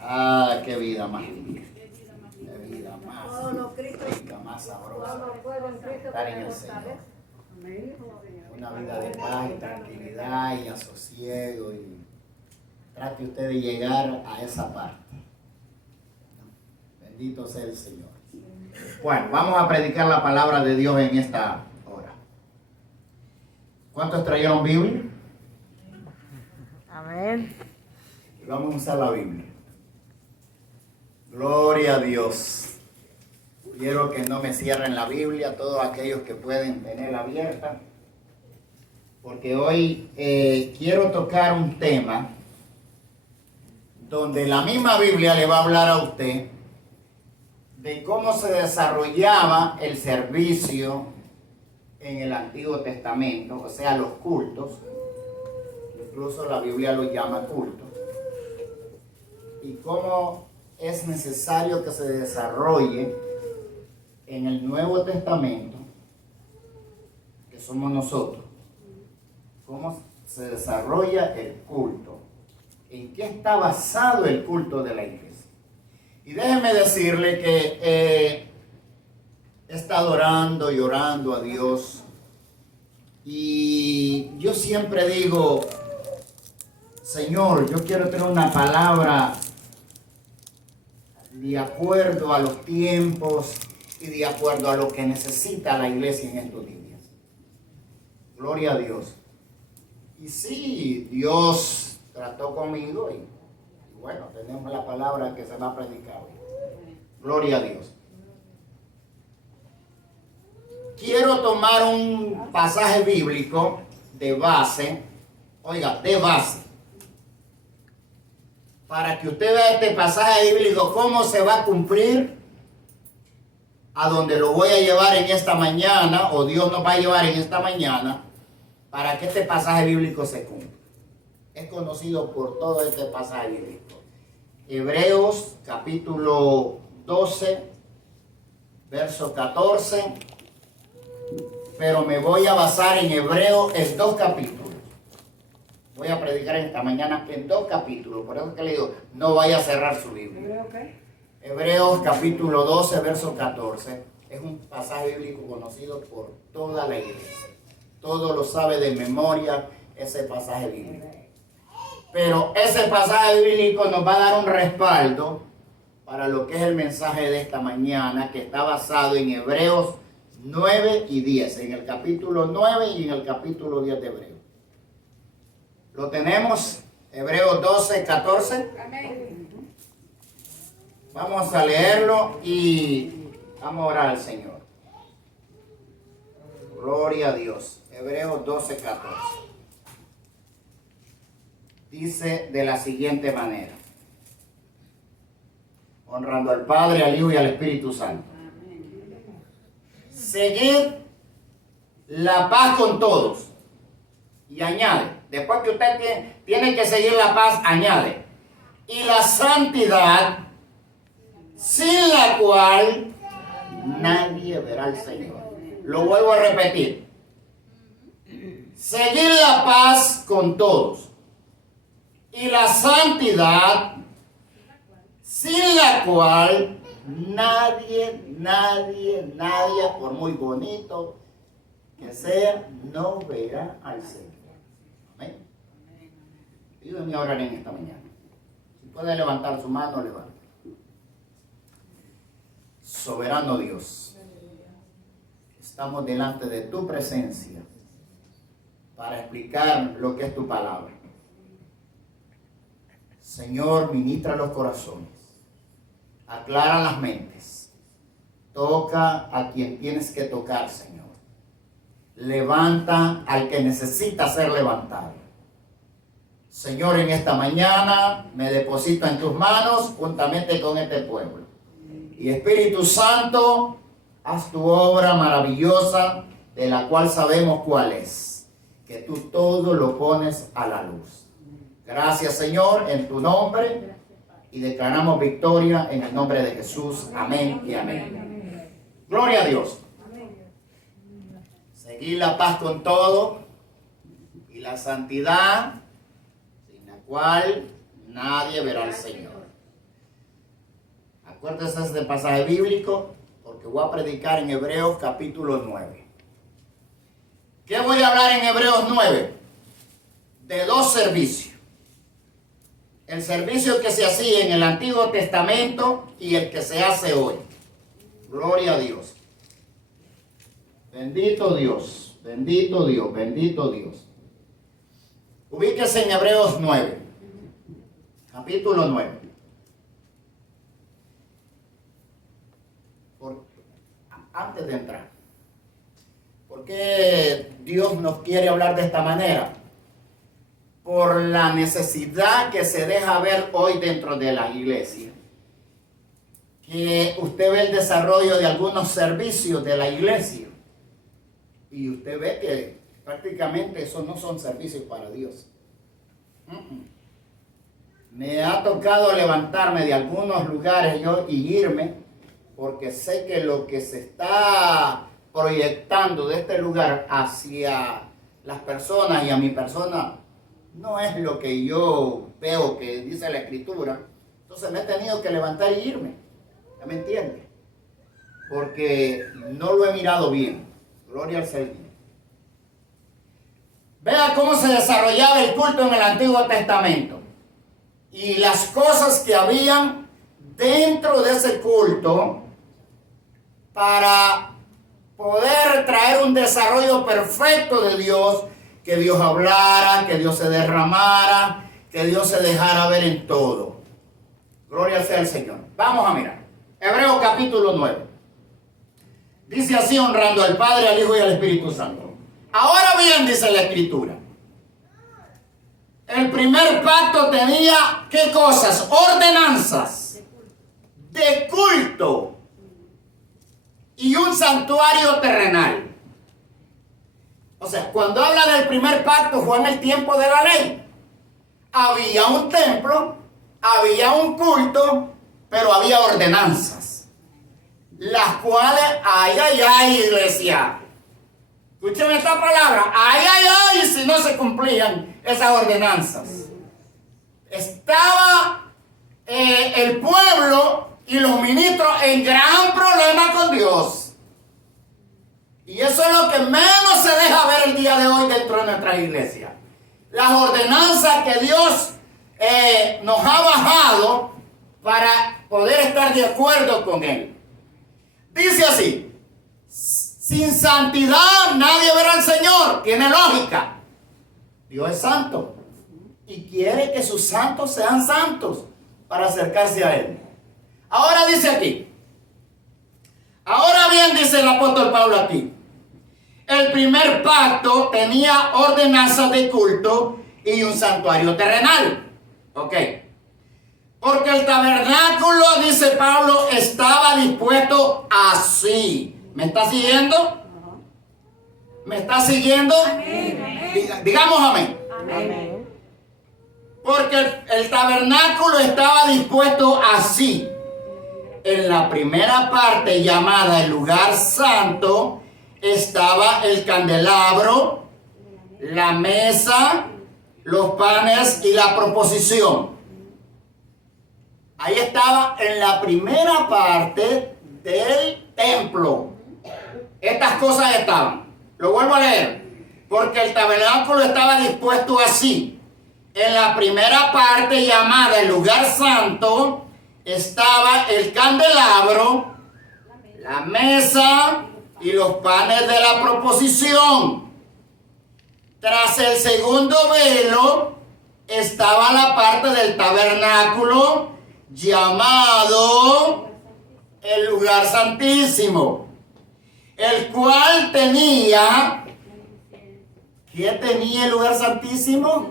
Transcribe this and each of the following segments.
Ah, qué vida más linda. Qué vida más rica, más sabrosa. Estar en el Señor. Una vida de paz y tranquilidad y asosiego. Y trate usted de llegar a esa parte. Bendito sea el Señor. Bueno, vamos a predicar la palabra de Dios en esta hora. ¿Cuántos trajeron Biblia? Amén. Y vamos a usar la Biblia. Gloria a Dios. Quiero que no me cierren la Biblia, todos aquellos que pueden tenerla abierta, porque hoy quiero tocar un tema donde la misma Biblia le va a hablar a usted de cómo se desarrollaba el servicio en el Antiguo Testamento, o sea, los cultos. Incluso la Biblia lo llama culto. Y cómo es necesario que se desarrolle en el Nuevo Testamento, que somos nosotros. Cómo se desarrolla el culto. ¿En qué está basado el culto de la iglesia? Y déjeme decirle que he estado orando y orando a Dios. Y yo siempre digo, Señor, yo quiero tener una palabra de acuerdo a los tiempos y de acuerdo a lo que necesita la iglesia en estos días. Gloria a Dios. Y sí, Dios trató conmigo y bueno, tenemos la palabra que se va a predicar hoy. Gloria a Dios. Quiero tomar un pasaje bíblico de base, oiga, de base, para que usted vea este pasaje bíblico, cómo se va a cumplir a donde lo voy a llevar en esta mañana, o Dios nos va a llevar en esta mañana, para que este pasaje bíblico se cumpla. Es conocido por todo este pasaje bíblico. Hebreos capítulo 12, verso 14, pero me voy a basar en Hebreos en 2 capítulos. Voy a predicar esta mañana en 2 capítulos, por eso es que le digo, no vaya a cerrar su Biblia. Hebreos capítulo 12, verso 14, es un pasaje bíblico conocido por toda la iglesia. Todo lo sabe de memoria ese pasaje bíblico. Pero ese pasaje bíblico nos va a dar un respaldo para lo que es el mensaje de esta mañana, que está basado en Hebreos 9 y 10, en el capítulo 9 y en el capítulo 10 de Hebreos. ¿Lo tenemos? Hebreos 12, 14. Amén. Vamos a leerlo y vamos a orar al Señor. Gloria a Dios. Hebreos 12, 14. Dice de la siguiente manera: honrando al Padre, al Hijo y al Espíritu Santo. Seguid la paz con todos. Y añade, después que usted tiene que seguir la paz, añade, y la santidad, sin la cual nadie verá al Señor. Lo vuelvo a repetir. Seguir la paz con todos. Y la santidad, sin la cual nadie, por muy bonito que sea, no verá al Señor. Amén. Ayúdenme a orar en esta mañana. Si puede levantar su mano, levante. Soberano Dios, estamos delante de tu presencia para explicar lo que es tu palabra. Señor, ministra los corazones, aclara las mentes, toca a quien tienes que tocar, Señor. Levanta al que necesita ser levantado. Señor, en esta mañana me deposito en tus manos juntamente con este pueblo. Y Espíritu Santo, haz tu obra maravillosa, de la cual sabemos cuál es, que tú todo lo pones a la luz. Gracias, Señor, en tu nombre, y declaramos victoria en el nombre de Jesús. Amén y amén. Gloria a Dios. Seguir la paz con todo y la santidad, sin la cual nadie verá al Señor. Acuérdense de este pasaje bíblico porque voy a predicar en Hebreos capítulo 9. ¿Qué voy a hablar en Hebreos 9? De dos servicios. El servicio que se hacía en el Antiguo Testamento y el que se hace hoy. Gloria a Dios. Bendito Dios, bendito Dios, bendito Dios. Ubíquese en Hebreos 9, capítulo 9. Antes de entrar, ¿por qué Dios nos quiere hablar de esta manera? Por la necesidad que se deja ver hoy dentro de la iglesia. Que usted ve el desarrollo de algunos servicios de la iglesia y usted ve que prácticamente esos no son servicios para Dios. Me ha tocado levantarme de algunos lugares y irme, porque sé que lo que se está proyectando de este lugar hacia las personas y a mi persona no es lo que yo veo que dice la Escritura. Entonces me he tenido que levantar y irme. ¿Ya me entiende? Porque no lo he mirado bien. Gloria al Señor. Vea cómo se desarrollaba el culto en el Antiguo Testamento. Y las cosas que habían dentro de ese culto para poder traer un desarrollo perfecto de Dios, que Dios hablara, que Dios se derramara, que Dios se dejara ver en todo. Gloria sea al Señor. Vamos a mirar. Hebreos capítulo 9. Dice así, honrando al Padre, al Hijo y al Espíritu Santo. Ahora bien, dice la Escritura, el primer pacto tenía, ¿qué cosas? Ordenanzas de culto y un santuario terrenal. O sea, cuando habla del primer pacto fue en el tiempo de la ley. Había un templo, había un culto, pero había ordenanzas. Las cuales, ay, iglesia. Escúcheme esta palabra, ay, si no se cumplían esas ordenanzas. Estaba el pueblo y los ministros en gran problema con Dios. Y eso es lo que menos se deja ver el día de hoy dentro de nuestra iglesia. Las ordenanzas que Dios nos ha bajado para poder estar de acuerdo con Él. Dice así, sin santidad nadie verá al Señor. Tiene lógica. Dios es santo y quiere que sus santos sean santos para acercarse a Él. Ahora dice aquí, ahora bien, dice el apóstol Pablo aquí, el primer pacto tenía ordenanzas de culto y un santuario terrenal. Ok. Porque el tabernáculo, dice Pablo, estaba dispuesto así. ¿Me está siguiendo? ¿Me está siguiendo? Amén. Digamos amén. Amén. Porque el tabernáculo estaba dispuesto así. En la primera parte llamada el lugar santo estaba el candelabro, la mesa, los panes y la proposición. Ahí estaba en la primera parte del templo. Estas cosas estaban. Lo vuelvo a leer. Porque el tabernáculo estaba dispuesto así. En la primera parte llamada el lugar santo estaba el candelabro, la mesa y los panes de la proposición. Tras el segundo velo estaba la parte del tabernáculo llamado el lugar santísimo, el cual tenía, ¿qué tenía el lugar santísimo?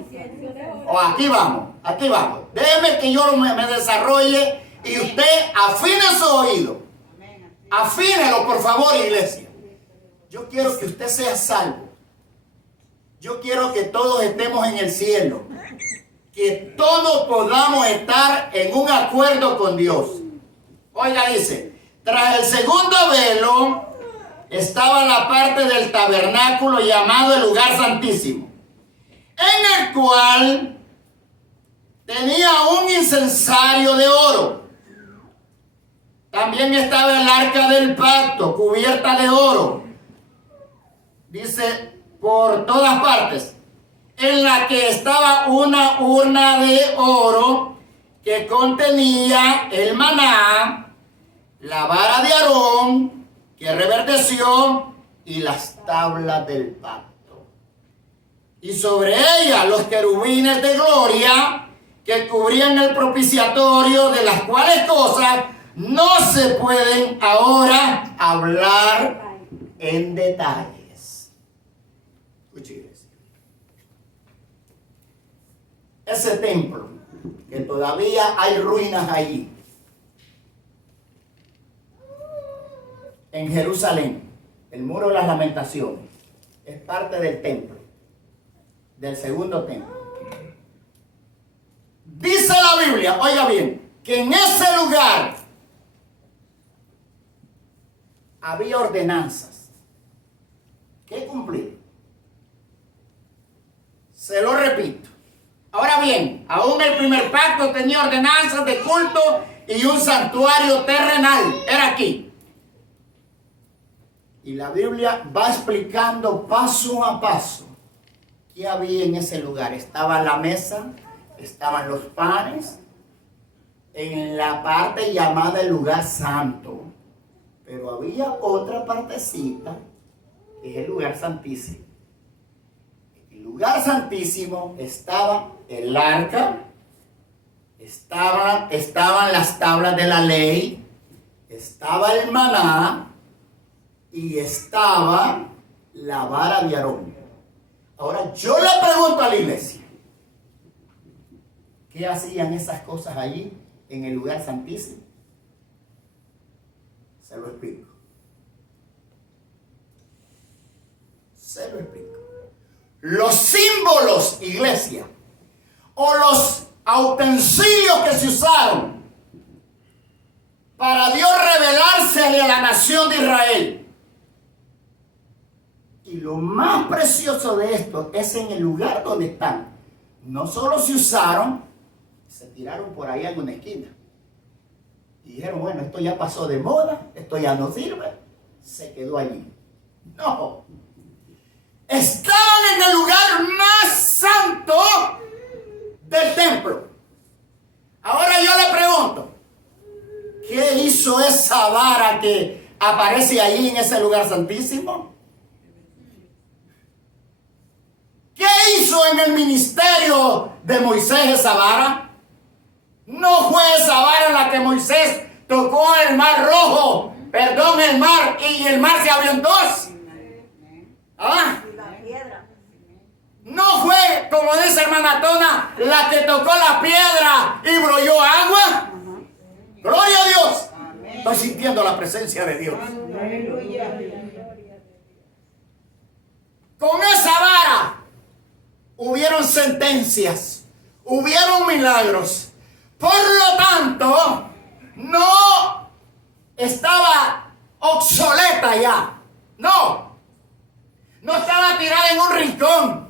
Aquí vamos. Déjeme que yo me desarrolle y usted afine su oído. Afínelo, por favor, iglesia. Yo quiero que usted sea salvo. Yo quiero que todos estemos en el cielo. Que todos podamos estar en un acuerdo con Dios. Oiga, dice, tras el segundo velo estaba la parte del tabernáculo llamado el lugar santísimo, en el cual tenía un incensario de oro También estaba el arca del pacto, cubierta de oro. Dice, por todas partes, en la que estaba una urna de oro que contenía el maná, la vara de Aarón que reverdeció y las tablas del pacto. Y sobre ella los querubines de gloria que cubrían el propiciatorio, de las cuales cosas no se pueden ahora hablar en detalles. Escuche, iglesia. Ese templo, que todavía hay ruinas allí, en Jerusalén, el muro de las lamentaciones, es parte del templo, del segundo templo. Dice la Biblia, oiga bien, que en ese lugar había ordenanzas que cumplir. Se lo repito. Ahora bien, aún el primer pacto tenía ordenanzas de culto y un santuario terrenal. Era aquí. Y la Biblia va explicando paso a paso qué había en ese lugar. Estaba la mesa, estaban los panes, en la parte llamada el lugar santo. Pero había otra partecita, que es el lugar santísimo. En el lugar santísimo estaba el arca, estaban las tablas de la ley, estaba el maná y estaba la vara de Aarón. Ahora yo le pregunto a la iglesia, ¿qué hacían esas cosas allí en el lugar santísimo? Se lo explico. Los símbolos, iglesia, o los utensilios que se usaron para Dios revelarse a la nación de Israel. Y lo más precioso de esto es en el lugar donde están. No solo se usaron, se tiraron por ahí en una esquina. Y dijeron, bueno, esto ya pasó de moda, esto ya no sirve, se quedó allí. No. Estaban en el lugar más santo del templo. Ahora yo le pregunto, ¿qué hizo esa vara que aparece allí en ese lugar santísimo? ¿Qué hizo en el ministerio de Moisés esa vara? No fue esa vara la que Moisés tocó el mar rojo, el mar, y el mar se abrió en dos. ¿Ah? No fue, como dice hermana Tona, la que tocó la piedra y brotó agua. Gloria a Dios. Estoy sintiendo la presencia de Dios. Con esa vara hubieron sentencias, hubieron milagros. Por lo tanto, no estaba obsoleta ya. No estaba tirada en un rincón.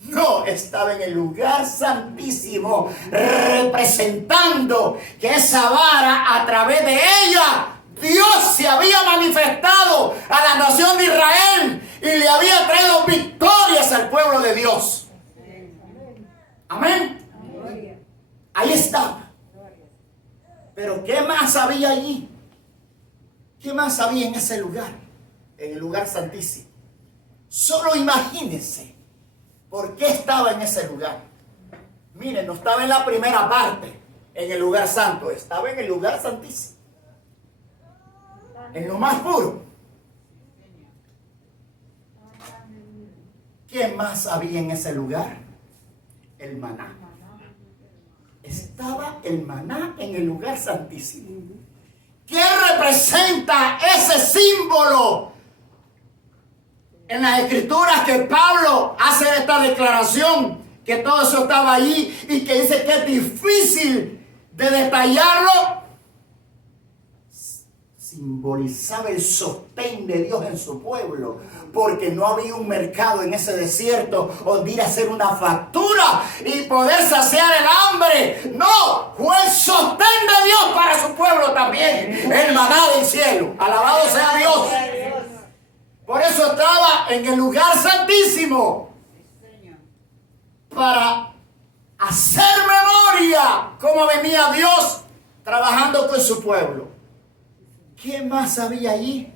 No, estaba en el lugar santísimo, representando que esa vara, a través de ella, Dios se había manifestado a la nación de Israel y le había traído victorias al pueblo de Dios. Amén. Ahí estaba. Pero ¿qué más había allí? ¿Qué más había en ese lugar? En el lugar santísimo. Solo imagínense por qué estaba en ese lugar. Miren, no estaba en la primera parte, en el lugar santo, estaba en el lugar santísimo, en lo más puro. ¿Qué más había en ese lugar? El maná. Estaba el maná en el lugar santísimo. ¿Qué representa ese símbolo? En las escrituras que Pablo hace esta declaración, que todo eso estaba allí y que dice que es difícil de detallarlo, simbolizaba el sostén de Dios en su pueblo, porque no había un mercado en ese desierto donde ir a hacer una factura y poder saciar el hambre. No, fue el sostén de Dios para su pueblo también. El el maná del cielo. Alabado sea Dios. Por eso estaba en el lugar santísimo. Para hacer memoria cómo venía Dios trabajando con su pueblo. ¿Qué más había allí?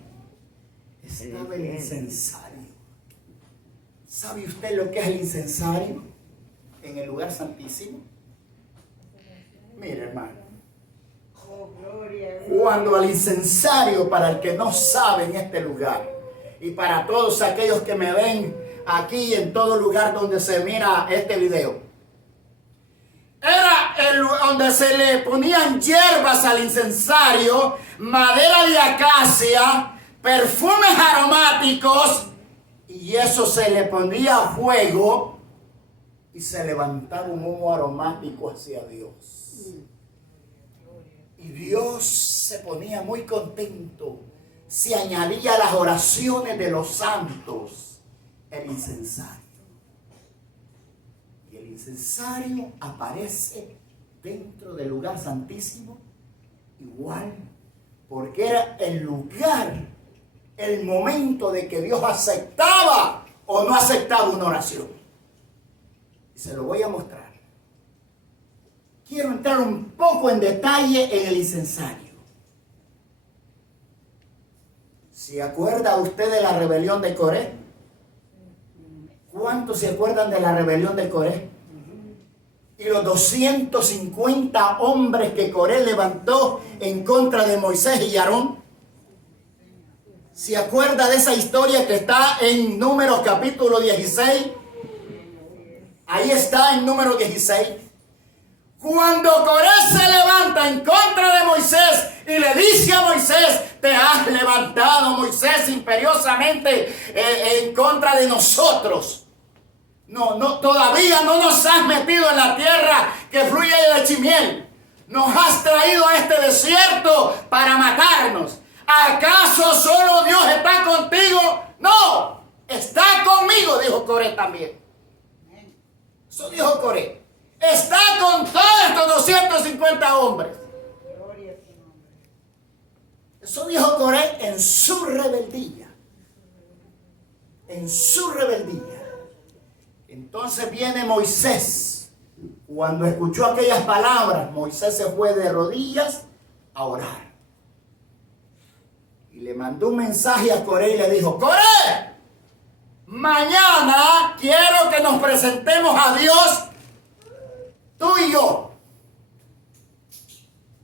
Estaba el incensario. ¿Sabe usted lo que es el incensario en el lugar santísimo? Mire, hermano. Cuando al incensario, para el que no sabe en este lugar, y para todos aquellos que me ven aquí en todo lugar donde se mira este video, era donde se le ponían hierbas al incensario, madera de acacia, perfumes aromáticos, y eso se le ponía a fuego y se levantaba un humo aromático hacia Dios. Y Dios se ponía muy contento si añadía a las oraciones de los santos el incensario. Y el incensario aparece dentro del lugar santísimo igual, porque era el lugar, el momento de que Dios aceptaba o no aceptaba una oración. Y se lo voy a mostrar. Quiero entrar un poco en detalle en el incensario. ¿Se acuerda usted de la rebelión de Coré? ¿Cuántos se acuerdan de la rebelión de Coré? Y los 250 hombres que Coré levantó en contra de Moisés y Aarón. ¿Se acuerda de esa historia que está en Números capítulo 16? Ahí está en Números 16. Cuando Coré se levanta en contra de Moisés y le dice a Moisés: te has levantado, Moisés, imperiosamente en contra de nosotros. Todavía no nos has metido en la tierra que fluye leche y miel. Nos has traído a este desierto para matarnos. ¿Acaso solo Dios está contigo? No, está conmigo, dijo Coré también. Eso dijo Coré. Está con todos estos 250 hombres. Eso dijo Coré en su rebeldía. En su rebeldía. Entonces viene Moisés. Cuando escuchó aquellas palabras, Moisés se fue de rodillas a orar. Y le mandó un mensaje a Coré y le dijo: Coré, mañana quiero que nos presentemos a Dios, tú y yo.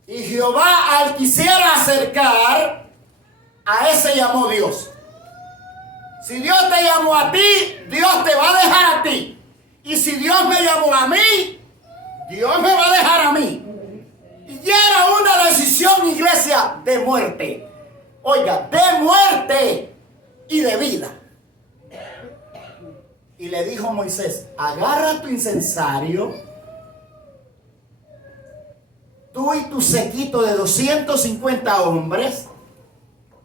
Y Jehová, al quisiera acercar, a ese llamó Dios. Si Dios te llamó a ti, Dios te va a dejar a ti. Y si Dios me llamó a mí, Dios me va a dejar a mí. Y era una decisión, iglesia, de muerte. Oiga, de muerte y de vida. Y le dijo Moisés: agarra tu incensario, tú y tu séquito de 250 hombres,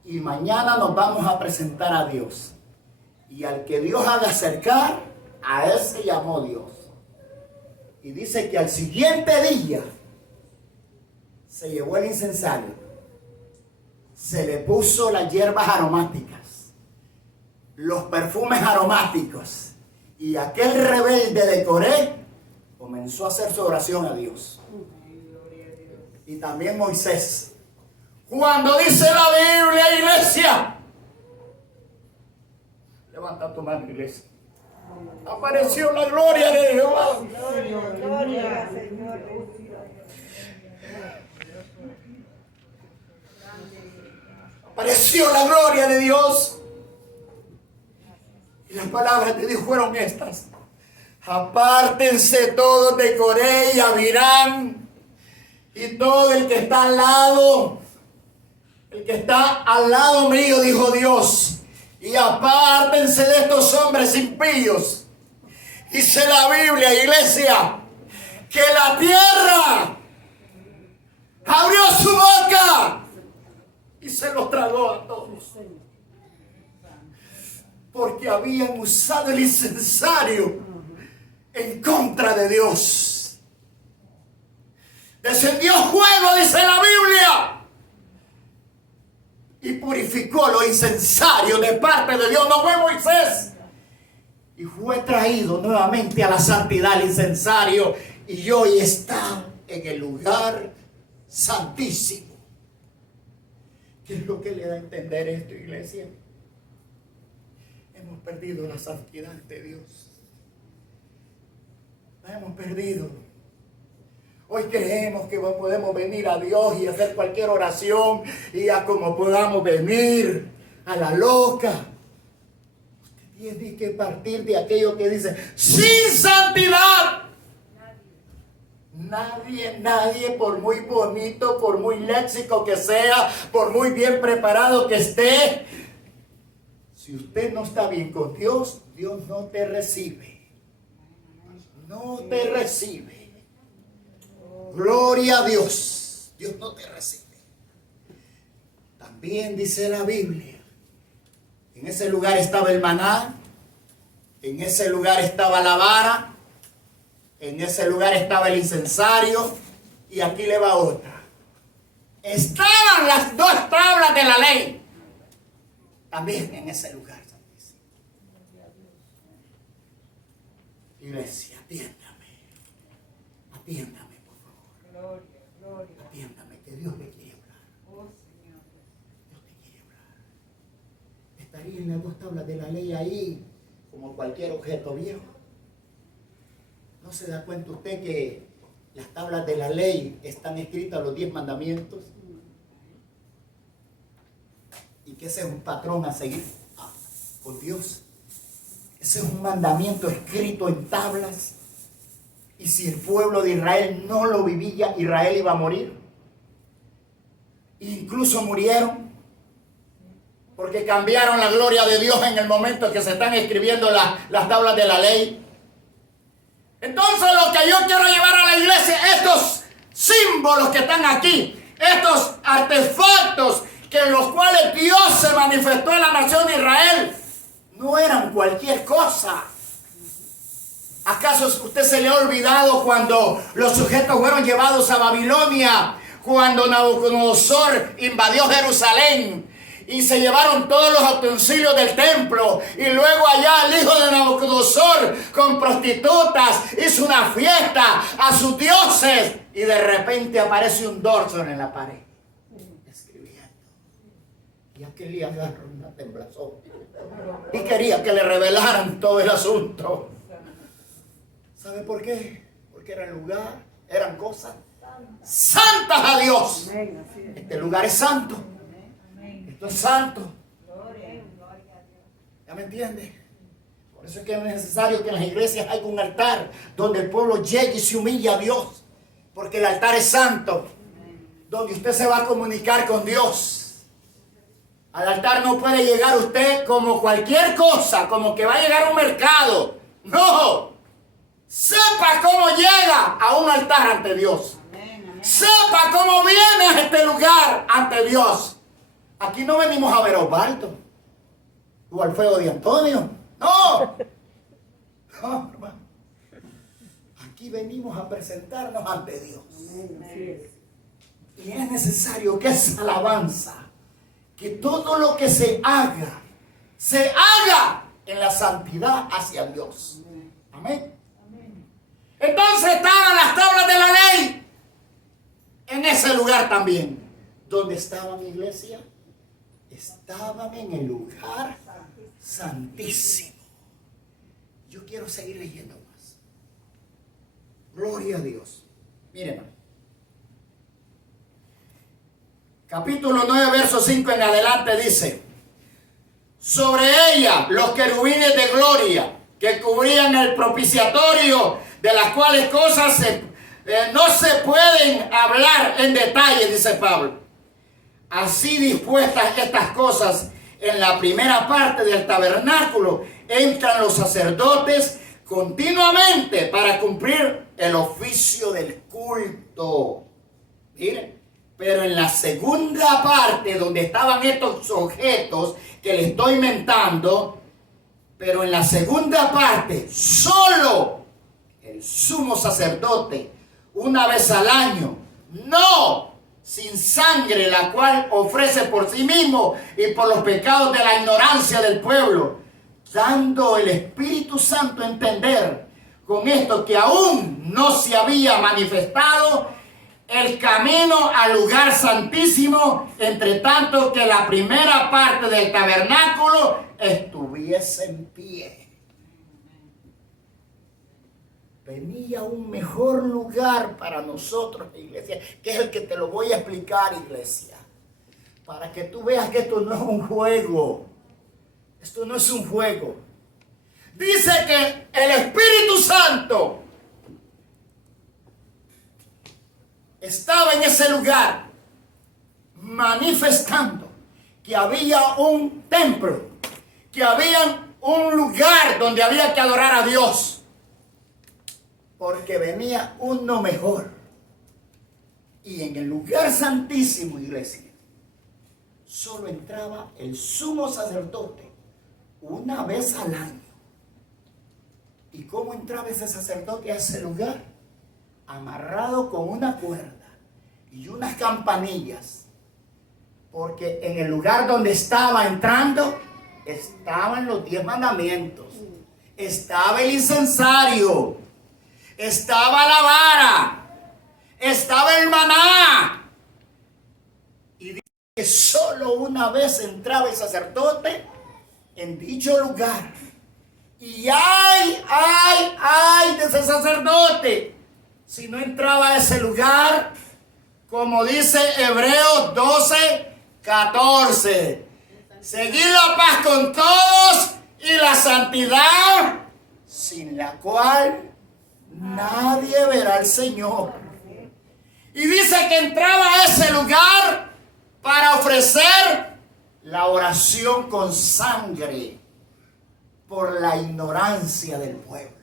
y mañana nos vamos a presentar a Dios. Y al que Dios haga acercar, a él se llamó Dios. Y dice que al siguiente día se llevó el incensario, se le puso las hierbas aromáticas, los perfumes aromáticos, y aquel rebelde de Coré comenzó a hacer su oración a Dios. Y también Moisés. Cuando dice la Biblia, iglesia, levanta tu mano, iglesia, apareció la gloria de Jehová. Gloria, Señor. Apareció la gloria de Dios. Y las palabras de Dios fueron estas: apártense todos de Coré y Abirán, y todo el que está al lado, el que está al lado mío, dijo Dios, y apártense de estos hombres impíos. Dice la Biblia, iglesia, que la tierra abrió su boca y se los tragó a todos. Porque habían usado el incensario en contra de Dios. Descendió fuego, dice la Biblia, purificó los incensarios de parte de Dios, no fue Moisés. Y fue traído nuevamente a la santidad el incensario y hoy está en el lugar santísimo. ¿Qué es lo que le da a entender esto, iglesia? Hemos perdido la santidad de Dios. La hemos perdido. Hoy creemos que podemos venir a Dios y hacer cualquier oración y a como podamos venir a la loca. Usted tiene que partir de aquello que dice, sin santidad. Nadie, por muy bonito, por muy léxico que sea, por muy bien preparado que esté, si usted no está bien con Dios, Dios no te recibe. No te recibe. Gloria a Dios. Dios no te recibe. También dice la Biblia, en ese lugar estaba el maná, en ese lugar estaba la vara, en ese lugar estaba el incensario, y aquí le va otra. Estaban las dos tablas de la ley, también en ese lugar. Iglesia, atiéndame, por favor. Gloria. Atiéndame, que Dios le quiere hablar. Oh, Señor. Dios te quiere hablar. Estarían las dos tablas de la ley ahí, como cualquier objeto viejo. ¿No se da cuenta usted que las tablas de la ley están escritas los 10 mandamientos? Y que ese es un patrón a seguir con Dios. Ese es un mandamiento escrito en tablas. Y si el pueblo de Israel no lo vivía, Israel iba a morir. Incluso murieron. Porque cambiaron la gloria de Dios en el momento que se están escribiendo las tablas de la ley. Entonces lo que yo quiero llevar a la iglesia, estos símbolos que están aquí, estos artefactos que en los cuales Dios se manifestó en la nación de Israel, no eran cualquier cosa. ¿Acaso usted se le ha olvidado cuando los sujetos fueron llevados a Babilonia? Cuando Nabucodonosor invadió Jerusalén y se llevaron todos los utensilios del templo, y luego allá el hijo de Nabucodonosor con prostitutas hizo una fiesta a sus dioses, y de repente aparece un dorso en la pared escribiendo, y aquel le agarró una temblazón y quería que le revelaran todo el asunto. ¿Sabe por qué? Porque era el lugar, eran cosas santas a Dios. Este lugar es santo. Esto es santo. ¿Ya me entiende? Por eso es que es necesario que en las iglesias haya un altar donde el pueblo llegue y se humille a Dios. Porque el altar es santo, donde usted se va a comunicar con Dios. Al altar no puede llegar usted como cualquier cosa, como que va a llegar a un mercado. No. Sepa cómo llega a un altar ante Dios. Sepa cómo viene a este lugar ante Dios. Aquí no venimos a ver a Osvaldo o al fuego de Antonio. No. No, hermano. Aquí venimos a presentarnos ante Dios. Y es necesario que esa alabanza, que todo lo que se haga en la santidad hacia Dios. Amén. Entonces estaban las tablas de la ley en ese lugar también. ¿Dónde estaban, iglesia? Estaban en el lugar santísimo. Yo quiero seguir leyendo más. Gloria a Dios. Miren, capítulo 9, verso 5 en adelante dice: sobre ella los querubines de gloria que cubrían el propiciatorio, de las cuales cosas no se pueden hablar en detalle, dice Pablo. Así dispuestas estas cosas, en la primera parte del tabernáculo entran los sacerdotes continuamente para cumplir el oficio del culto. Miren, pero en la segunda parte, donde estaban estos objetos que le estoy inventando, pero en la segunda parte, solo el sumo sacerdote, una vez al año, no sin sangre, la cual ofrece por sí mismo y por los pecados de la ignorancia del pueblo, dando el Espíritu Santo a entender con esto que aún no se había manifestado el camino al lugar santísimo, entre tanto que la primera parte del tabernáculo estuviese en pie. Venía un mejor lugar para nosotros, iglesia, que es el que te lo voy a explicar, iglesia, para que tú veas que esto no es un juego. Esto no es un juego. Dice que el Espíritu Santo estaba en ese lugar manifestando que había un templo, que había un lugar donde había que adorar a Dios. Porque venía uno mejor. Y en el lugar santísimo, iglesia, solo entraba el sumo sacerdote una vez al año. ¿Y cómo entraba ese sacerdote a ese lugar? Amarrado con una cuerda y unas campanillas. Porque en el lugar donde estaba entrando estaban los 10 mandamientos. Estaba el incensario. Estaba la vara, estaba el maná. Y dice que solo una vez entraba el sacerdote en dicho lugar. Y ay de ese sacerdote si no entraba a ese lugar, como dice Hebreos 12:14. Seguid la paz con todos y la santidad, sin la cual nadie verá al Señor. Y dice que entraba a ese lugar para ofrecer la oración con sangre por la ignorancia del pueblo.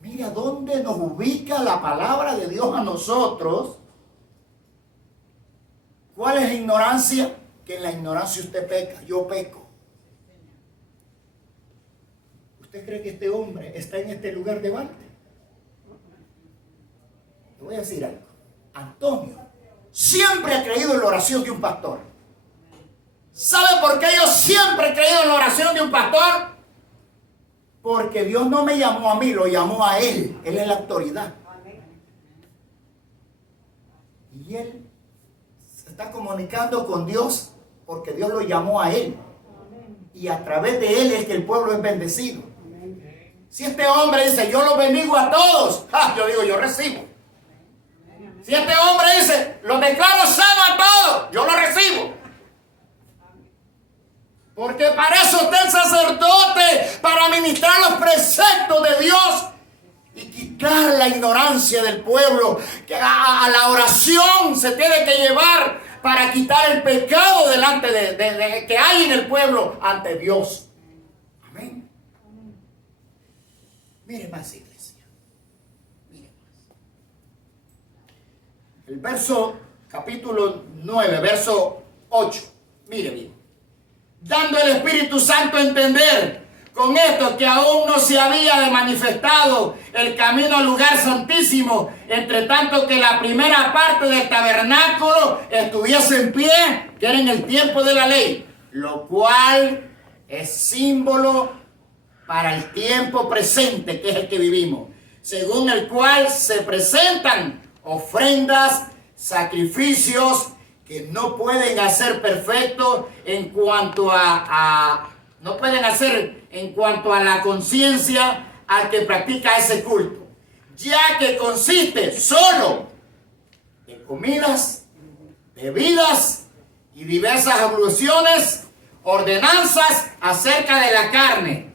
Mira dónde nos ubica la palabra de Dios a nosotros. ¿Cuál es la ignorancia? Que en la ignorancia usted peca, yo peco. ¿Usted cree que este hombre está en este lugar de balde? Le voy a decir algo. Antonio siempre ha creído en la oración de un pastor. ¿Sabe por qué yo siempre he creído en la oración de un pastor? Porque Dios no me llamó a mí, lo llamó a él. Él es la autoridad. Y él se está comunicando con Dios porque Dios lo llamó a él. Y a través de él es que el pueblo es bendecido. Si este hombre dice, yo los bendigo a todos, yo digo, yo recibo. Si este hombre dice, los declaro sanos a todos, yo lo recibo. Porque para eso está el sacerdote, para ministrar los preceptos de Dios y quitar la ignorancia del pueblo. Que a la oración se tiene que llevar para quitar el pecado delante de que hay en el pueblo ante Dios. Amén. Mire más, iglesia. Mire más. El verso, capítulo 9, verso 8. Mire bien. Dando el Espíritu Santo a entender con esto que aún no se había manifestado el camino al lugar santísimo, entre tanto que la primera parte del tabernáculo estuviese en pie, que era en el tiempo de la ley, lo cual es símbolo para el tiempo presente, que es el que vivimos, según el cual se presentan ofrendas, sacrificios que no pueden hacer perfectos en cuanto no pueden hacer en cuanto a la conciencia al que practica ese culto, ya que consiste solo en comidas, bebidas y diversas abluciones, ordenanzas acerca de la carne,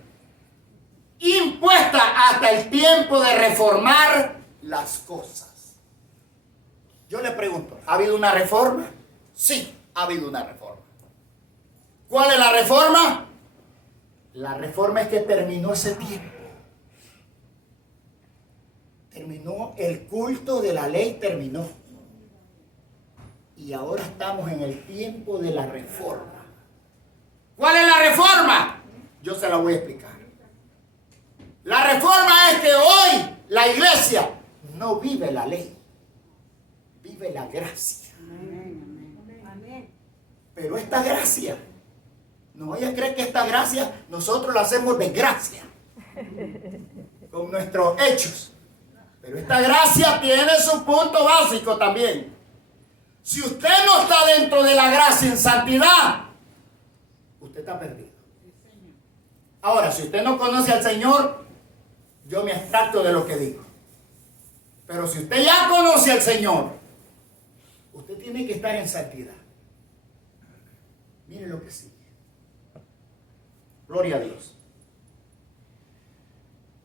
impuesta hasta el tiempo de reformar las cosas. Yo le pregunto, ¿ha habido una reforma? Sí, ha habido una reforma. ¿Cuál es la reforma? La reforma es que terminó ese tiempo. Terminó el culto de la ley, terminó. Y ahora estamos en el tiempo de la reforma. ¿Cuál es la reforma? Yo se la voy a explicar. La reforma es que hoy la iglesia no vive la ley, vive recibe la gracia. Pero esta gracia, no vaya a creer que esta gracia nosotros la hacemos de gracia, con nuestros hechos. Pero esta gracia tiene su punto básico también. Si usted no está dentro de la gracia en santidad, usted está perdido. Ahora, si usted no conoce al Señor, yo me abstracto de lo que digo. Pero si usted ya conoce al Señor, usted tiene que estar en santidad. Mire lo que sigue. Gloria a Dios.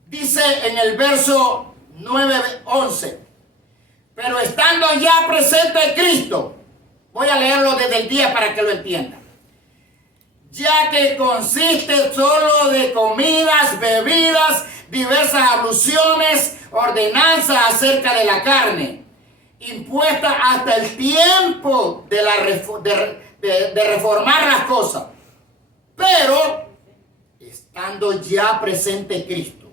Dice en el verso 9-11, pero estando ya presente Cristo, voy a leerlo desde el día para que lo entiendan, ya que consiste solo de comidas, bebidas, diversas alusiones, ordenanzas acerca de la carne, impuesta hasta el tiempo de reformar las cosas. Pero, estando ya presente Cristo,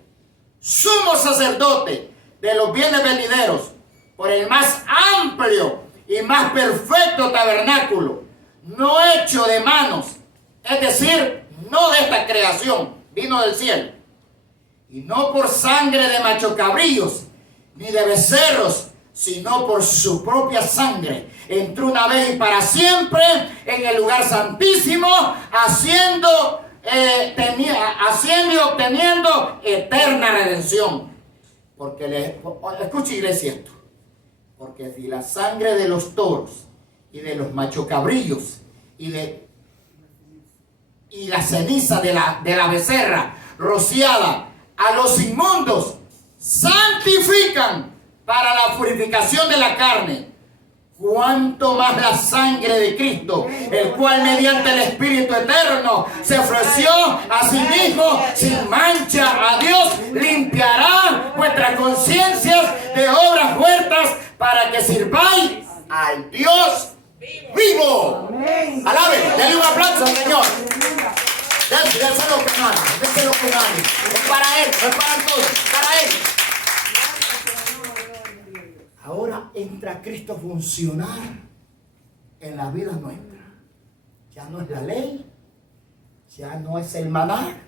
sumo sacerdote de los bienes venideros, por el más amplio y más perfecto tabernáculo, no hecho de manos, es decir, no de esta creación, vino del cielo, y no por sangre de machocabríos, ni de becerros, sino por su propia sangre, entró una vez y para siempre en el lugar santísimo, haciendo y obteniendo eterna redención. Porque escuche, iglesia, esto. Porque si la sangre de los toros y de los machocabrillos y la ceniza de la becerra rociada a los inmundos santifican para la purificación de la carne, cuánto más la sangre de Cristo, el cual mediante el Espíritu eterno se ofreció a sí mismo sin mancha a Dios, limpiará vuestras conciencias de obras muertas para que sirváis al Dios vivo. Alabe, denle un aplauso al Señor. Déselo con ánimo, déselo con ánimo. Es para Él, no es para todos, es para Él. Ahora entra Cristo a funcionar en la vida nuestra. Ya no es la ley, ya no es el maná,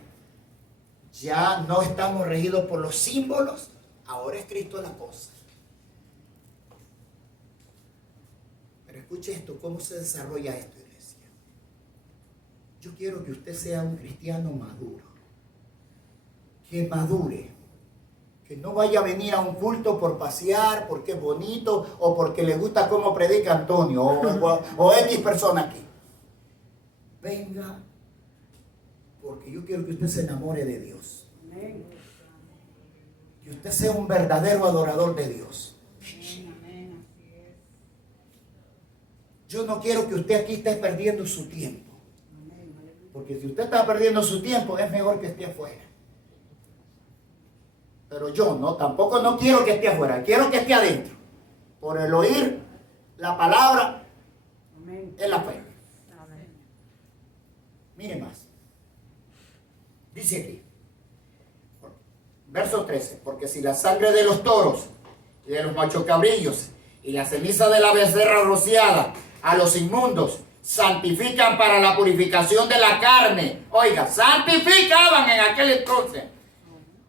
ya no estamos regidos por los símbolos, ahora es Cristo la cosa. Pero escuche esto, ¿cómo se desarrolla esto, iglesia? Yo quiero que usted sea un cristiano maduro, que madure. Que no vaya a venir a un culto por pasear, porque es bonito, o porque le gusta cómo predica Antonio, o X persona aquí. Venga, porque yo quiero que usted se enamore de Dios. Que usted sea un verdadero adorador de Dios. Yo no quiero que usted aquí esté perdiendo su tiempo. Porque si usted está perdiendo su tiempo, es mejor que esté afuera. Pero yo tampoco no quiero que esté afuera, quiero que esté adentro. Por el oír la palabra, es la fe. Amén. Mire más. Dice aquí, verso 13, porque si la sangre de los toros y de los machocabrillos y la ceniza de la becerra rociada a los inmundos santifican para la purificación de la carne, oiga, santificaban en aquel entonces,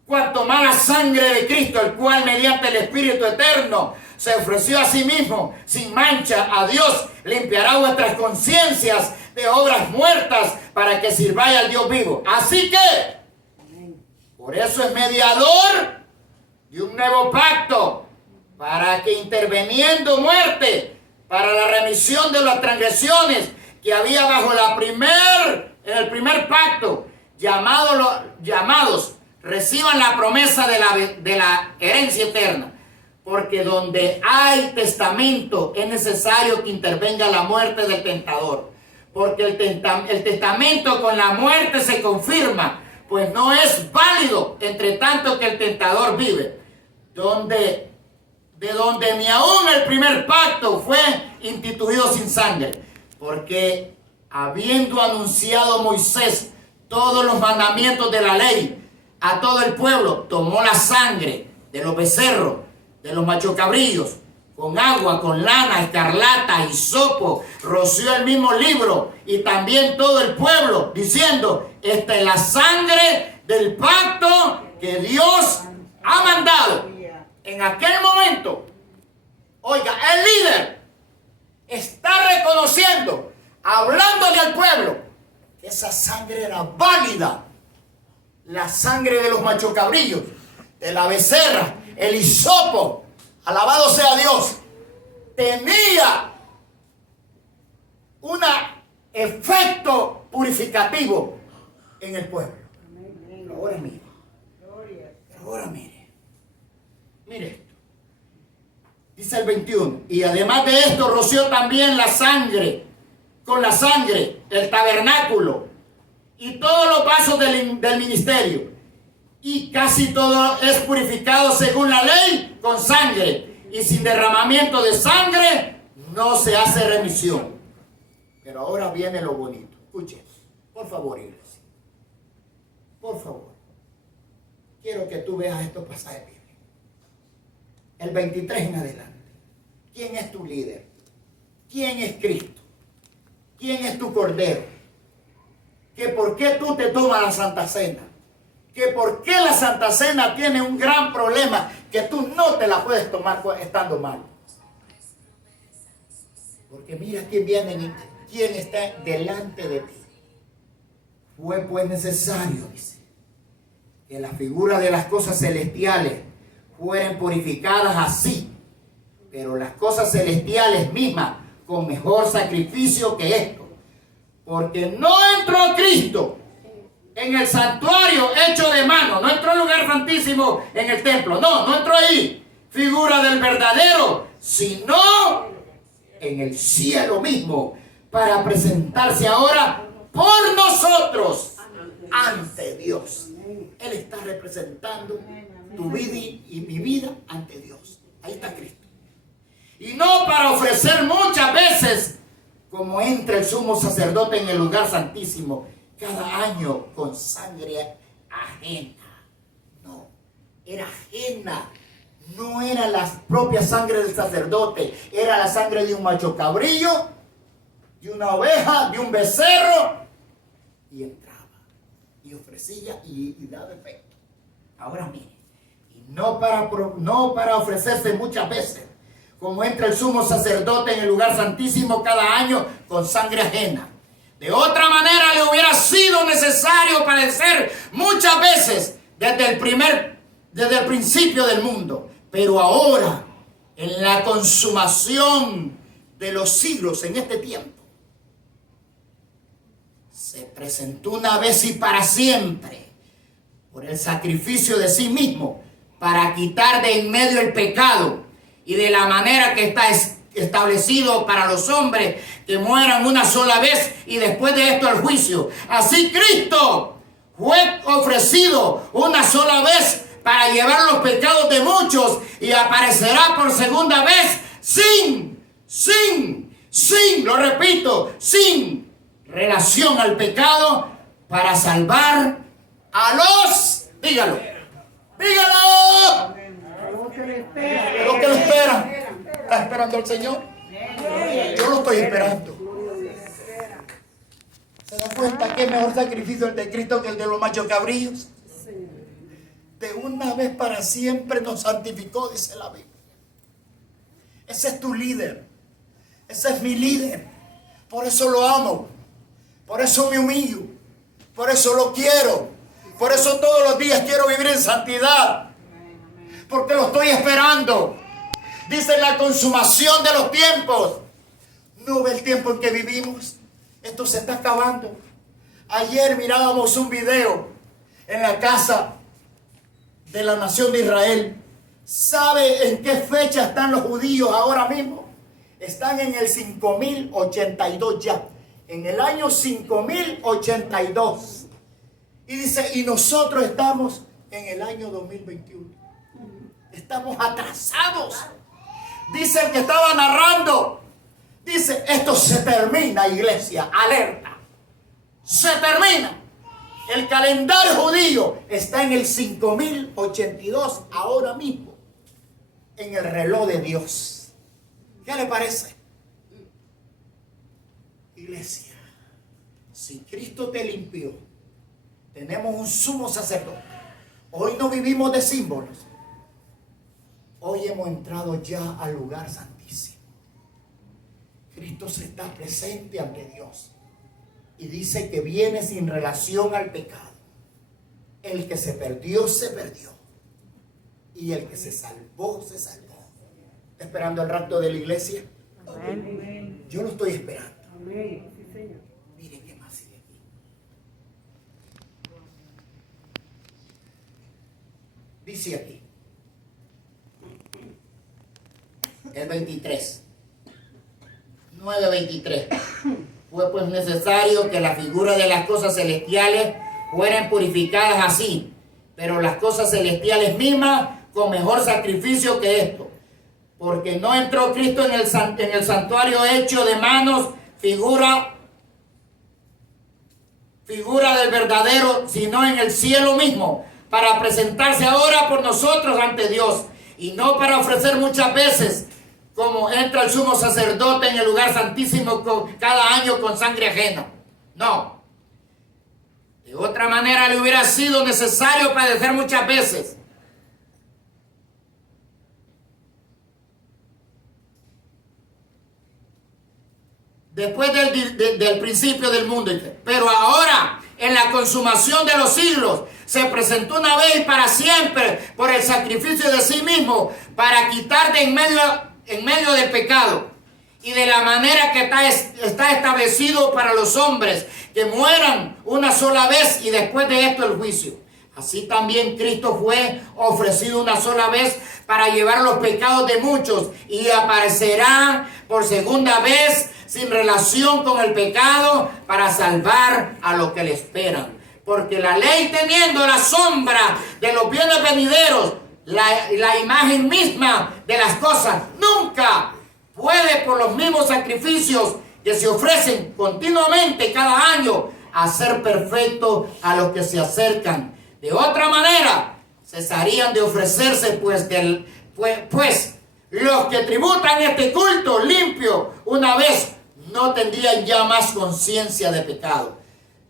cuanto más la sangre de Cristo, el cual mediante el Espíritu eterno se ofreció a sí mismo sin mancha a Dios, limpiará vuestras conciencias de obras muertas para que sirváis al Dios vivo. Así que, por eso es mediador de un nuevo pacto, para que interviniendo muerte para la remisión de las transgresiones que había bajo en el primer pacto, llamados reciban la promesa de la herencia eterna. Porque donde hay testamento es necesario que intervenga la muerte del tentador. Porque el testamento con la muerte se confirma, pues no es válido entre tanto que el tentador vive. De donde ni aún el primer pacto fue instituido sin sangre. Porque habiendo anunciado Moisés todos los mandamientos de la ley a todo el pueblo, tomó la sangre de los becerros, de los machocabrillos, con agua, con lana, escarlata, hisopo, roció el mismo libro y también todo el pueblo, diciendo: esta es la sangre del pacto que Dios ha mandado. En aquel momento, oiga, el líder está reconociendo, hablándole al pueblo, que esa sangre era válida. La sangre de los machocabrillos, de la becerra, el hisopo, alabado sea Dios, tenía un efecto purificativo en el pueblo. Pero ahora mire, mire esto. Dice el 21, y además de esto roció también la sangre, con la sangre, el tabernáculo y todos los vasos del ministerio. Y casi todo es purificado según la ley con sangre. Y sin derramamiento de sangre no se hace remisión. Pero ahora viene lo bonito. Escuchen, por favor, iglesia. Por favor. Quiero que tú veas estos pasajes bíblicos. El 23 en adelante. ¿Quién es tu líder? ¿Quién es Cristo? ¿Quién es tu Cordero? ¿Que por qué tú te tomas la Santa Cena? ¿Que por qué la Santa Cena tiene un gran problema que tú no te la puedes tomar estando mal? Porque mira quién viene, quién está delante de ti. Fue pues necesario, dice, que la figura de las cosas celestiales fueran purificadas así, pero las cosas celestiales mismas con mejor sacrificio que esto, porque no entró Cristo en el santuario hecho de mano, no entró al lugar santísimo en el templo, no entró ahí, figura del verdadero, sino en el cielo mismo, para presentarse ahora por nosotros ante Dios. Él está representando tu vida y mi vida ante Dios. Ahí está Cristo. Y no para ofrecer muchas veces, como entra el sumo sacerdote en el lugar santísimo, cada año con sangre ajena. No, era ajena. No era la propia sangre del sacerdote, era la sangre de un macho cabrillo, de una oveja, de un becerro, y entraba y ofrecía y daba efecto. Ahora mire, y no para ofrecerse muchas veces, como entra el sumo sacerdote en el lugar santísimo cada año con sangre ajena. De otra manera le hubiera sido necesario padecer muchas veces desde el principio del mundo. Pero ahora, en la consumación de los siglos, en este tiempo, se presentó una vez y para siempre por el sacrificio de sí mismo para quitar de en medio el pecado, y de la manera que está establecido para los hombres que mueran una sola vez y después de esto el juicio. Así Cristo fue ofrecido una sola vez para llevar los pecados de muchos, y aparecerá por segunda vez lo repito, sin relación al pecado, para salvar a los, dígalo, lo que lo espera. ¿Está esperando al Señor? Yo lo estoy esperando. ¿Se da cuenta que es mejor sacrificio el de Cristo que el de los machos cabrillos? De una vez para siempre nos santificó, dice la Biblia. Ese es tu líder. Ese es mi líder. Por eso lo amo. Por eso me humillo. Por eso lo quiero. Por eso todos los días quiero vivir en santidad. Porque lo estoy esperando. Dice la consumación de los tiempos. ¿No ve el tiempo en que vivimos? Esto se está acabando. Ayer mirábamos un video en la casa de la nación de Israel. ¿Sabe en qué fecha están los judíos ahora mismo? Están en el 5082 ya. En el año 5082. Y dice, y nosotros estamos en el año 2021. Estamos atrasados. Dice el que estaba narrando. Dice, esto se termina, iglesia. Alerta. Se termina. El calendario judío está en el 5082 ahora mismo. En el reloj de Dios. ¿Qué le parece? Iglesia, si Cristo te limpió, tenemos un sumo sacerdote. Hoy no vivimos de símbolos. Hoy hemos entrado ya al lugar santísimo. Cristo se está presente ante Dios y dice que viene sin relación al pecado. El que se perdió, se perdió. Y el que se salvó, se salvó. ¿Está esperando el rapto de la iglesia? Amén. Yo lo estoy esperando. Amén. Sí, Señor. Miren qué más sigue aquí. Dice aquí. El 23. 9:23. Fue pues necesario que la figura de las cosas celestiales fueran purificadas así, pero las cosas celestiales mismas con mejor sacrificio que esto. Porque no entró Cristo en el santuario hecho de manos, figura del verdadero, sino en el cielo mismo, para presentarse ahora por nosotros ante Dios, y no para ofrecer muchas veces, como entra el sumo sacerdote en el lugar santísimo cada año con sangre ajena. No. De otra manera le hubiera sido necesario padecer muchas veces. Después del principio del mundo. Pero ahora, en la consumación de los siglos, se presentó una vez y para siempre por el sacrificio de sí mismo, para quitar de en medio del pecado. Y de la manera que está establecido para los hombres, que mueran una sola vez y después de esto el juicio. Así también Cristo fue ofrecido una sola vez para llevar los pecados de muchos, y aparecerá por segunda vez sin relación con el pecado para salvar a los que le esperan. Porque la ley, teniendo la sombra de los bienes venideros, la imagen misma de las cosas, nunca puede, por los mismos sacrificios que se ofrecen continuamente cada año, hacer perfecto a los que se acercan. De otra manera, cesarían de ofrecerse, pues los que tributan este culto limpio una vez no tendrían ya más conciencia de pecado.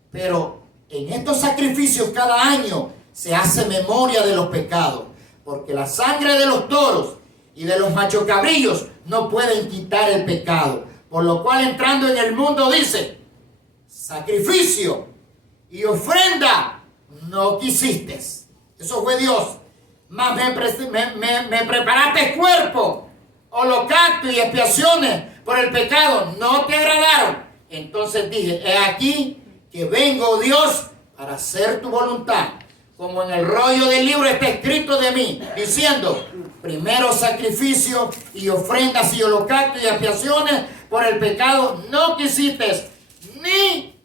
Pero en estos sacrificios cada año se hace memoria de los pecados, porque la sangre de los toros y de los machocabrillos no pueden quitar el pecado. Por lo cual, entrando en el mundo, dice: sacrificio y ofrenda no quisiste. Eso fue Dios. Mas me preparaste cuerpo, holocausto y expiaciones por el pecado, no te agradaron. Entonces dije: he aquí que vengo, Dios, para hacer tu voluntad. Como en el rollo del libro está escrito de mí, diciendo: primero sacrificio y ofrendas y holocaustos y expiaciones por el pecado no quisiste, ni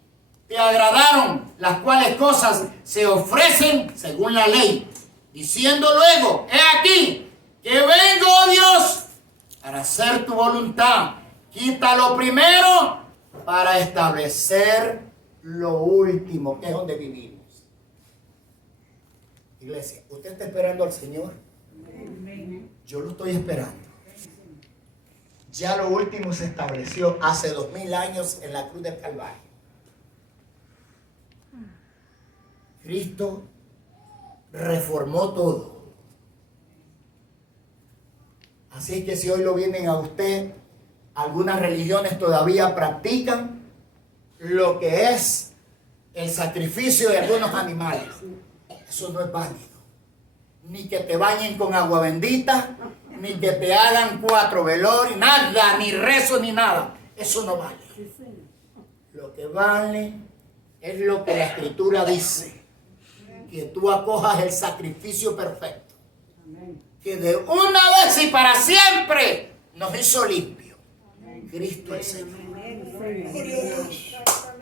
te agradaron, las cuales cosas se ofrecen según la ley. Diciendo luego: he aquí que vengo, Dios, para hacer tu voluntad. Quita lo primero para establecer lo último, que es donde vivimos. Iglesia, ¿usted está esperando al Señor? Yo lo estoy esperando. Ya lo último se estableció hace 2000 años en la cruz del Calvario. Cristo reformó todo. Así que si hoy lo vienen a usted, algunas religiones todavía practican lo que es el sacrificio de algunos animales. Eso no es válido. Ni que te bañen con agua bendita, ni que te hagan 4 velorios, nada, ni rezo, ni nada. Eso no vale. Lo que vale es lo que la Escritura dice: que tú acojas el sacrificio perfecto, que de una vez y para siempre nos hizo limpio. Cristo el Señor.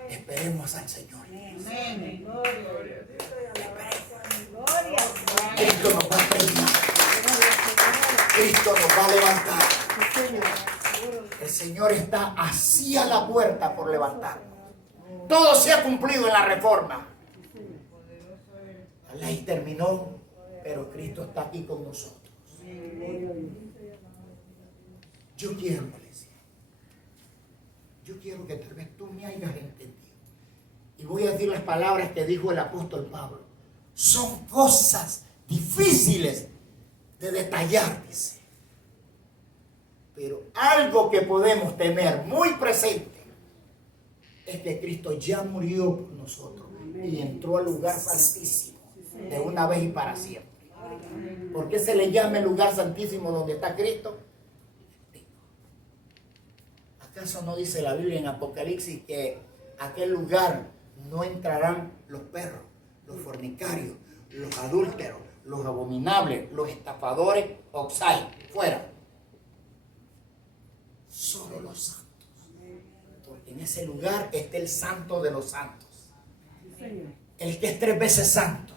Esperemos al Señor. Cristo nos va a terminar. Cristo nos va a levantar. El Señor está así a la puerta por levantarnos. Todo se ha cumplido en la reforma. La ley terminó, pero Cristo está aquí con nosotros. Yo quiero, iglesia, yo quiero que tal vez tú me hayas entendido. Y voy a decir las palabras que dijo el apóstol Pablo. Son cosas difíciles de detallar, dice. Pero algo que podemos tener muy presente es que Cristo ya murió por nosotros y entró al lugar santísimo de una vez y para siempre. ¿Por qué se le llama el lugar santísimo donde está Cristo? ¿Acaso no dice la Biblia en Apocalipsis que aquel lugar no entrarán los perros, los fornicarios, los adúlteros, los abominables, los estafadores, oxai, fuera? Solo los santos. Porque en ese lugar está el santo de los santos. El que es 3 veces santo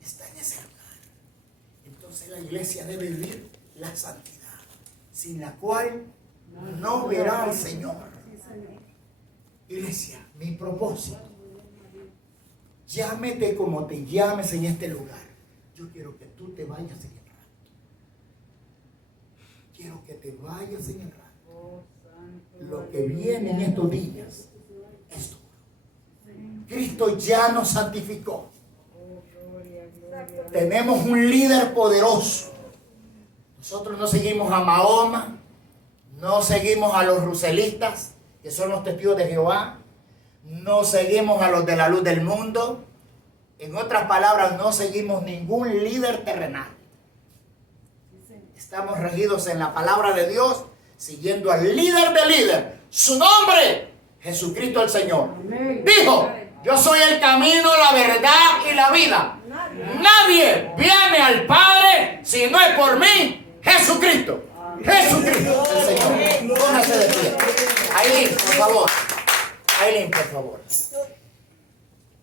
está en ese lugar. Entonces la iglesia debe vivir la santidad, sin la cual no verá al Señor. Iglesia, mi propósito, llámete como te llames en este lugar. Yo quiero que tú te vayas en el rato. Quiero que te vayas en el rato. Lo que viene en estos días es duro. Cristo ya nos santificó. Tenemos un líder poderoso. Nosotros no seguimos a Mahoma, no seguimos a los ruselistas, que son los testigos de Jehová, no seguimos a los de la luz del mundo. En otras palabras, no seguimos ningún líder terrenal. Estamos regidos en la palabra de Dios, siguiendo al líder de líder. Su nombre, Jesucristo el Señor. Dijo: yo soy el camino, la verdad y la vida. Nadie viene al Padre si no es por mí, Jesucristo. Jesucristo el Señor. Póngase de pie. Ailín, por favor. Ailín, por favor.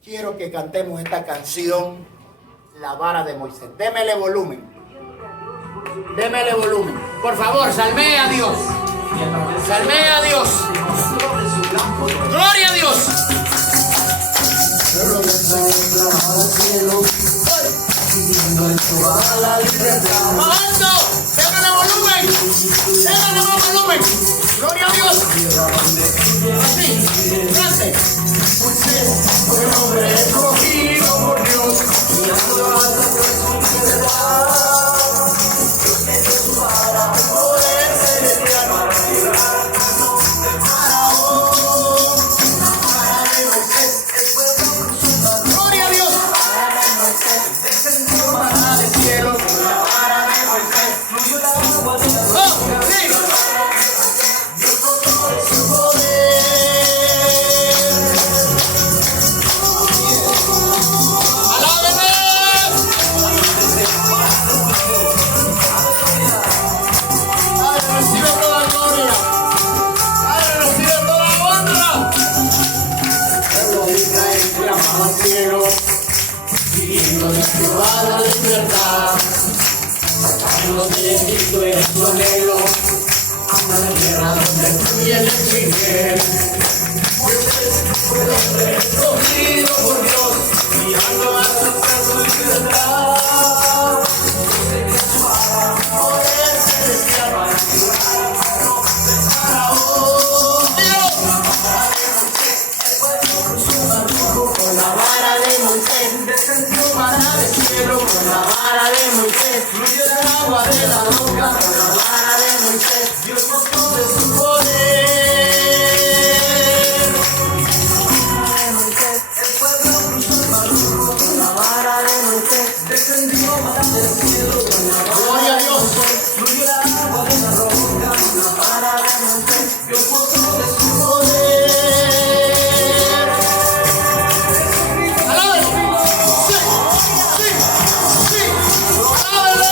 Quiero que cantemos esta canción, La vara de Moisés. Démele volumen. Démele volumen. Por favor, salve a Dios. Salve a Dios. Gloria a Dios. Bajando. Démele volumen. Démele más volumen. Gloria a Dios. Así. Grande. Moisés, un hombre escogido por Dios. Mirando hasta su verdad. Para poder celestial, para librar de Faraón, para de Moisés, el pueblo cruzó. Gloria a Dios. Para de Moisés, descendió maná del cielo. Para de Moisés, fluyó la agua de la roca. Sí. Dios con todo su poder. ¡Alábeme! Recibe toda gloria. Padre, recibe toda honra. Pueblo de Israel clama al cielo, pidiendo de Jehová la libertad. Sacarlos de Egipto en su anhelo, a la tierra donde fluye el Níger. Fue el hombre escogido por Dios, guiando hasta su libertad. Poder celestial para curar de Faraón. El pueblo cruzó el mar rojo con la vara de Moisés. Descendió maná del cielo con la vara de Moisés. Fluyó el agua de la roca con la vara de Moisés. Dios mostró de su poder. El pueblo cruzó el mar rojo con la vara de Moisés. Descendió maná del cielo con la vara de Moisés. Fluyó el agua de la roca con la vara de Moisés. Dios mostró de su poder. ¡Alábale! ¡Sí! ¡Sí! ¡Sí! ¡Alábale!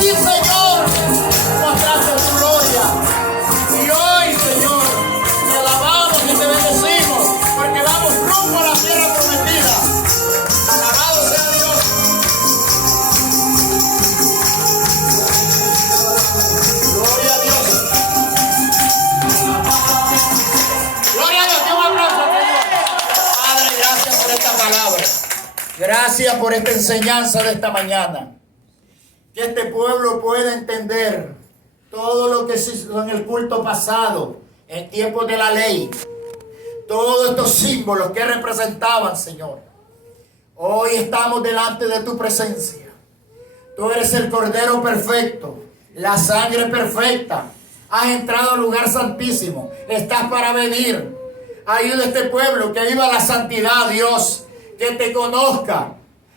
Sí, Señor, mostraste tu gloria. Y hoy, Señor, te alabamos y te bendecimos, porque vamos rumbo a la tierra prometida. Alabado sea Dios. Gloria a Dios. Gloria a Dios. Qué un aplauso, Señor. Padre, gracias por esta palabra. Gracias por esta enseñanza de esta mañana. Que este pueblo pueda entender todo lo que se hizo en el culto pasado, en tiempos de la ley. Todos estos símbolos que representaban, Señor. Hoy estamos delante de tu presencia. Tú eres el Cordero perfecto, la sangre perfecta. Has entrado al lugar santísimo. Estás para venir. Ayuda a este pueblo que viva la santidad, Dios. Que te conozca.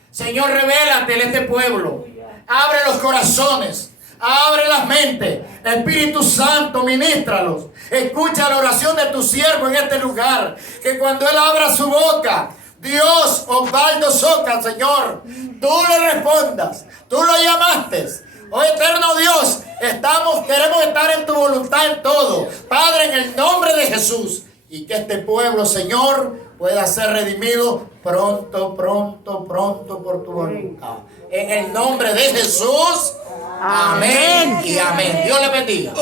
Señor, revélate a este pueblo. Abre los corazones. Abre las mentes. Espíritu Santo, ministralos. Escucha la oración de tu siervo en este lugar. Que cuando él abra su boca, Dios, Osvaldo Soca, Señor, tú le respondas. Tú lo llamaste. Oh eterno Dios, queremos estar en tu voluntad en todo. Padre, en el nombre de Jesús. Y que este pueblo, Señor, pueda ser redimido pronto, pronto, pronto por tu voluntad. En el nombre de Jesús. Amén y amén. Dios le bendiga.